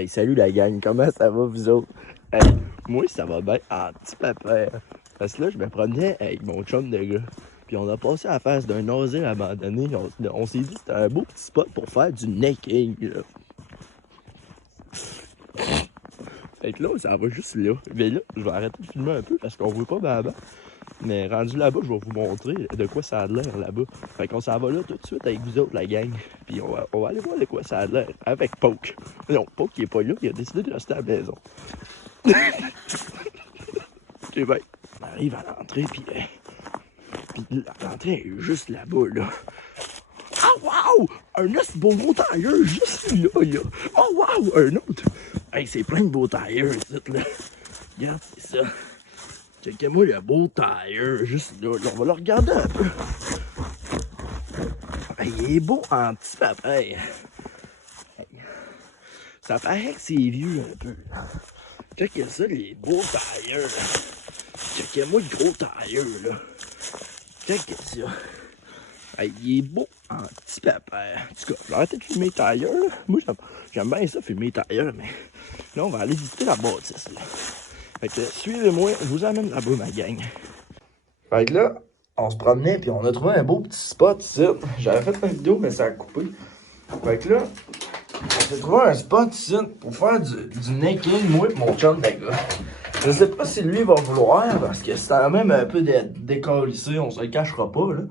Hey, salut la gang, comment ça va vous autres? Hey, moi ça va bien en petit pépère. Parce que là je me promenais avec mon chum de gars. Puis on a passé à la face d'un asile abandonné. On s'est dit que c'était un beau petit spot pour faire du necking. Là. Fait que là, ça va juste là. Mais là, je vais arrêter de filmer un peu parce qu'on voit pas là-bas. Mais rendu là-bas, je vais vous montrer de quoi ça a l'air là-bas. Fait qu'on s'en va là tout de suite avec vous autres, la gang. Puis on va aller voir de quoi ça a l'air avec Poke. Non, Poke il est pas là, il a décidé de rester à la maison. Ok, ben, on arrive à l'entrée, puis l'entrée est juste là-bas, là. Ah, wow! Un autre beau tailleur juste là. Oh, wow! Un autre. Hey, c'est plein de beaux tailleurs, ici, là. Regarde, c'est ça. Checkez-moi le beau tailleur juste là. On va le regarder un peu. Hey, il est beau en petit papier. Hey. Ça paraît que c'est vieux un peu. Checkez ça, les beaux tailleurs. Checkez-moi le gros tailleur, là. Checkez ça. Hey, il est beau en petit papier. En tout cas, je vais arrêter de filmer les tailleurs, là. Moi, j'aime bien ça, filmer les tailleurs, mais là, on va aller visiter la bâtisse, là. Fait que suivez-moi, je vous amène là-bas, ma gang. Fait que là, on se promenait, puis on a trouvé un beau petit spot ici. J'avais fait une vidéo, mais ça a coupé. Fait que là, on s'est trouvé un spot ici pour faire du necking, moi et mon chum de gars. Je sais pas si lui va vouloir, parce que c'est quand même un peu décalissé, on se le cachera pas, là.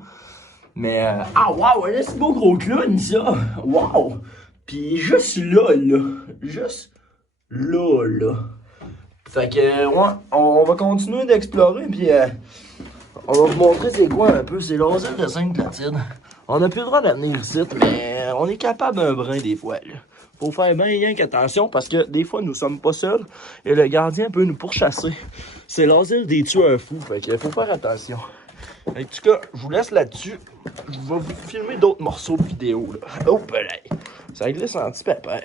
Mais, ah, wow, là, c'est beau gros clown, ça. Wow! Puis juste là. Juste là. Fait que, ouais, on va continuer d'explorer, puis on va vous montrer c'est quoi un peu. C'est l'asile de Sainte-Clotilde. On n'a plus le droit de venir ici, mais on est capable d'un brin des fois, là. Faut faire bien qu'attention, parce que des fois, nous sommes pas seuls, et le gardien peut nous pourchasser. C'est l'asile des tueurs fous, fait que faut faire attention. En tout cas, je vous laisse là-dessus. Je vais vous filmer d'autres morceaux de vidéo, là. Oh, là. Ça glisse en petit pépère.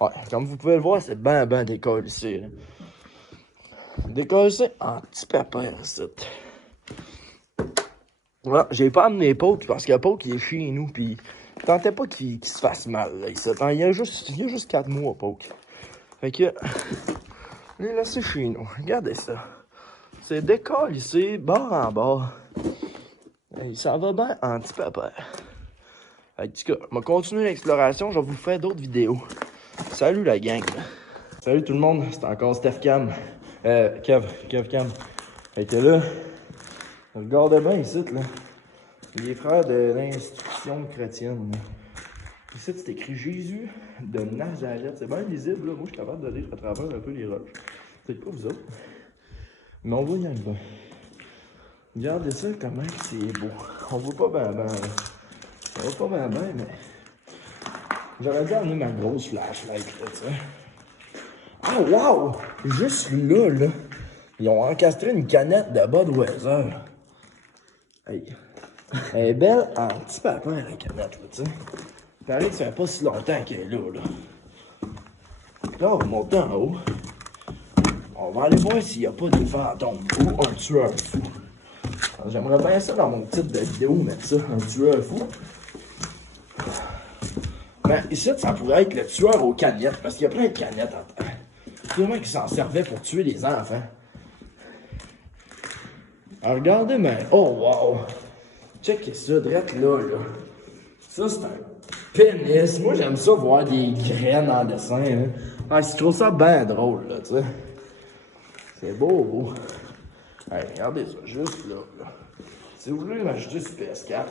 Ouais, comme vous pouvez le voir, c'est ben décollissé, là. Décollissé en petit pépère, c'est. Ouais, j'ai pas amené Poke parce que Poke il est chez nous, pis il tentait pas qu'il se fasse mal, là, ici. Il y a juste 4 mois, Poke. Fait que, je l'ai laissé chez nous. Regardez ça. C'est décollissé, bord en bord. Et ça va bien en petit pépère. En tout cas, on va continuer l'exploration, je vais vous faire d'autres vidéos. Salut la gang. Salut tout le monde, c'est encore Steph Cam. Kev Cam. Fait que là, regardez bien ici, là. Les frères de l'institution chrétienne. Là. Ici, c'est écrit Jésus de Nazareth. C'est bien lisible, là. Moi, je suis capable de lire à travers un peu les roches. Peut-être pas vous autres. Mais on va y arriver. Regardez ça, comment c'est beau. On voit pas bien, là. Ça va pas bien, mais... J'aurais dû amener ma grosse flashlight, là, tu sais. Ah, wow! Juste là, ils ont encastré une canette de Budweiser. Hey. Elle est belle en petit papier, la canette, là, tu sais. Pareil que ça fait pas si longtemps qu'elle est là. Là, on va monter en haut. On va aller voir s'il n'y a pas des fantômes ou un tueur fou. J'aimerais bien ça dans mon titre de vidéo, mettre ça, un tueur fou. Mais ici, ça pourrait être le tueur aux canettes, parce qu'il y a plein de canettes en terre. Sûrement qu'ils s'en servaient pour tuer les enfants. Alors, regardez, mais... Oh, wow! Checkez ça, drette là. Ça, c'est un pénis. Moi, j'aime ça voir des graines en dessin. Hein. Ah, je trouve ça bien drôle, là, tu sais. C'est beau. Hey, regardez ça, juste là. Si vous voulez m'acheter sur PS4,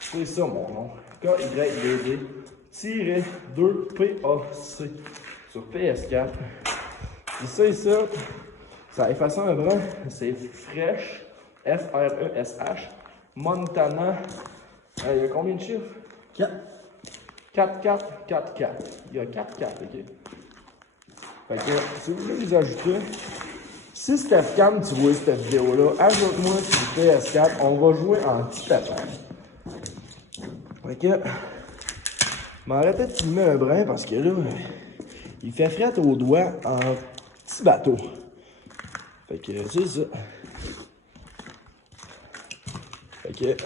c'est ça mon nom. KYDD-2PAC sur PS4. Et ça et ça efface un brin. C'est Fresh, F-R-E-S-H, Montana. Il y a combien de chiffres? 4. 4. Il y a 4, ok? Fait que, si vous voulez les ajouter, si Steph Cam, tu vois cette vidéo-là, ajoute-moi sur PS4, on va jouer en petit tapage. Fait que, m'arrêtez de filmer un brin parce que là, il fait fret aux doigts en petit bateau. Fait que, c'est ça. Fait que,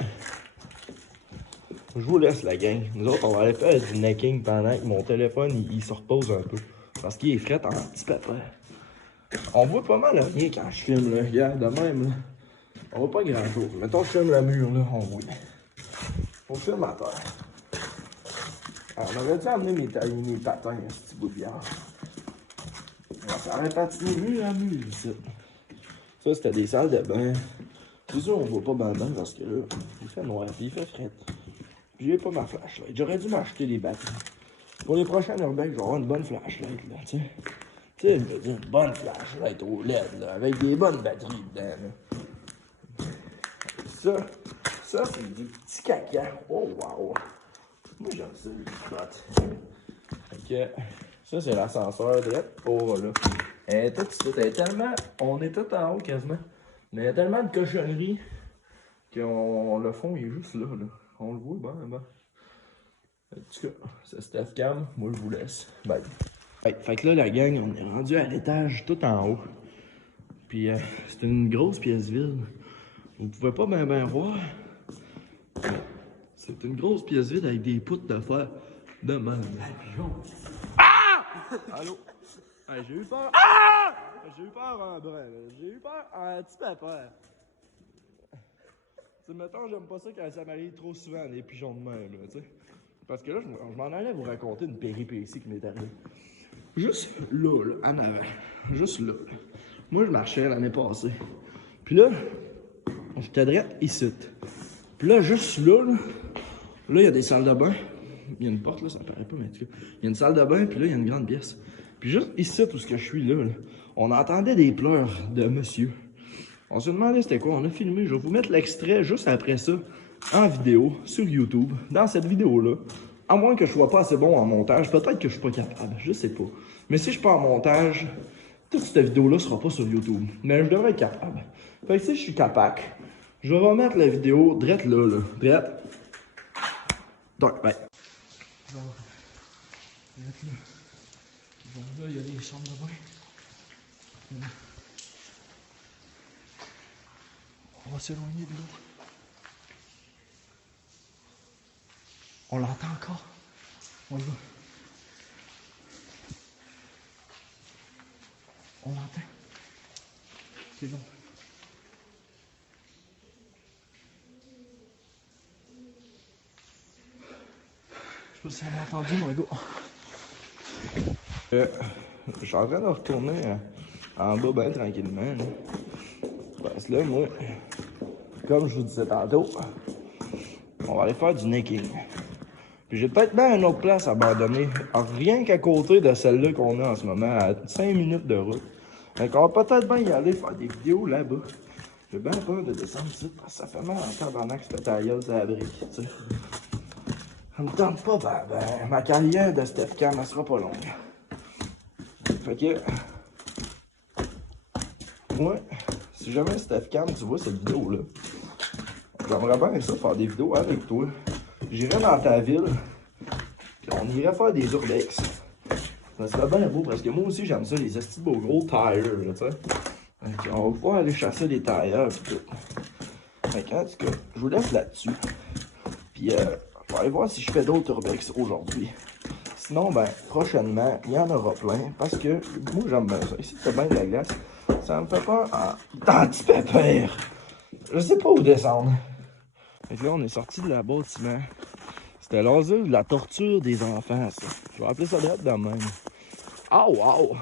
Je vous laisse la gang. Nous autres, on va aller faire du necking pendant que mon téléphone il se repose un peu. Parce qu'il est fret en petit papier. On voit pas mal rien quand je filme là. Regarde, de même là. On voit pas grand chose. Mettons que je filme le mur là, on voit. On filme à terre. Alors, on aurait dû amener mes patins, ce petit bout de bière. Ça aurait patiné mieux à mur ici. Ça, c'était des salles de bain. C'est sûr, on voit pas bien bien parce que là, il fait noir puis il fait fret. J'ai pas ma flashlight. J'aurais dû m'acheter des batteries. Pour les prochains urbex, je vais avoir une bonne flashlight, là, tu sais. Tu sais, je veux dire, une bonne flashlight au LED, là, avec des bonnes batteries dedans, là. Ça, c'est du petit caca. Oh, wow. Moi, j'aime ça, les spots. Fait que, ça, c'est l'ascenseur direct. Oh, là. Elle est toute petite. Elle est tellement... On est tout en haut, quasiment. Mais il y a tellement de cochonneries qu'on le fond, il est juste là, là. On le voit, ben. En tout cas, c'est Steph Cam. Moi, je vous laisse. Bye. Ouais, fait que là, la gang, on est rendu à l'étage tout en haut. Puis, c'est une grosse pièce vide. Vous pouvez pas bien voir. C'est une grosse pièce vide avec des poutres de fer de même. Ah! Allô? Hey, j'ai eu peur. Ah! J'ai eu peur en brin. J'ai eu peur en petit papier. Tu sais, mettons, j'aime pas ça quand ça m'arrive trop souvent, les pigeons de même, là, tu sais. Parce que là, je m'en allais vous raconter une péripétie qui m'est arrivée. Juste là, en avant. Juste là. Moi, je marchais l'année passée. Puis là, j'étais direct ici. Puis là, juste là, il y a des salles de bain. Il y a une porte, là, ça paraît pas, mais en tout cas. Il y a une salle de bain, puis là, il y a une grande pièce. Puis juste ici, où je suis là, on entendait des pleurs de monsieur. On se demandait c'était quoi, on a filmé. Je vais vous mettre l'extrait juste après ça, en vidéo, sur YouTube, dans cette vidéo-là. À moins que je sois pas assez bon en montage, peut-être que je suis pas capable, je sais pas. Mais si je suis pas en montage, toute cette vidéo-là sera pas sur YouTube. Mais je devrais être capable. Fait que si je suis capable, je vais remettre la vidéo drette là. Drette. Donc, ben. Bon, drette là. Bon, là, il y a des chambres de bain. On va s'éloigner de l'eau. On l'entend encore. On y va. On l'entend. C'est bon. Je sais pas si on a entendu, mon gars. Je suis en train de retourner en bas bien tranquillement. Là. Parce que là, moi, comme je vous disais tantôt, on va aller faire du necking. Puis j'ai peut-être bien une autre place à abandonner, rien qu'à côté de celle-là qu'on a en ce moment, à 5 minutes de route. Donc on va peut-être bien y aller faire des vidéos là-bas. J'ai bien peur de descendre ici, parce que ça fait mal en pendant que je fais ta gueule sur la brique, tu sais. Ça me tente pas, ma carrière de Steph Cam, elle sera pas longue. Fait que, moi, si jamais Steph Cam, tu vois cette vidéo-là, j'aimerais bien ça faire des vidéos avec toi. J'irais dans ta ville, puis on irait faire des urbex. Ça serait bien beau, parce que moi aussi, j'aime ça, les estis beaux gros tires, tu sais. Donc, on va pouvoir aller chasser des tires, pis tout. Fait en tout cas, je vous laisse là-dessus. Puis, je vais aller voir si je fais d'autres urbex aujourd'hui. Sinon, ben, prochainement, il y en aura plein, parce que moi, j'aime bien ça. Ici, c'est bien de la glace. Ça me fait peur en petit pépère. Je sais pas où descendre. Fait que là, on est sorti de la bâtiment. C'était l'asile de la torture des enfants, ça. Je vais appeler ça de même. Oh, wow!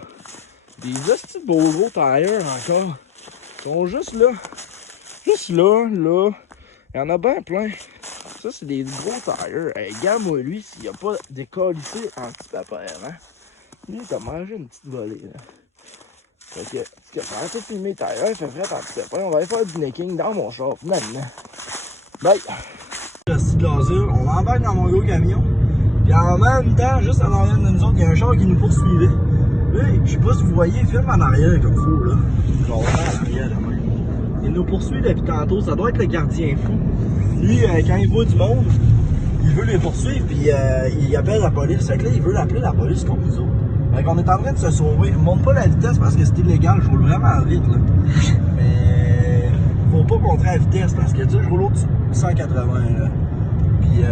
Des petits beaux gros tires encore. Ils sont juste là. Juste là, là. Il y en a bien plein. Ça, c'est des gros tires. Hey, regarde-moi lui, s'il a pas décollissé en petit pépère, hein. Lui, il a mangé une petite volée, là. Fait que, on va tout filmer les tires, il fait frais en petit pépère. On va aller faire du necking dans mon char, maintenant. Bye! Reste gazeux, on embarque dans mon gros camion. Puis en même temps, juste en arrière de nous autres, il y a un char qui nous poursuivait. Là, je sais pas si vous voyez, il filme en arrière comme faut, là. Genre en arrière, là même. Il nous poursuit depuis tantôt, ça doit être le gardien fou. Lui, quand il voit du monde, il veut les poursuivre, puis il appelle la police. Fait que là, il veut appeler la police contre nous autres. Fait qu'on est en train de se sauver. Je monte pas la vitesse parce que c'est illégal, je roule vraiment vite, là. Mais faut pas montrer la vitesse parce que tu sais, je roule au-dessus de 180, là. Puis Puis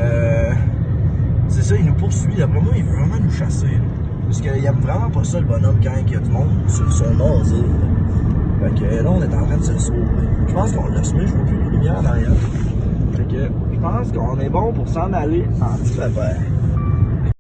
c'est ça, il nous poursuit. D'après moi, il veut vraiment nous chasser. Là. Parce qu'il aime vraiment pas ça, le bonhomme, quand il y a du monde sur son asile. Fait que là, on est en train de se sauver. Je pense qu'on l'a semé, je vois plus de lumière en arrière. Fait que je pense qu'on est bon pour s'en aller en petit pépère.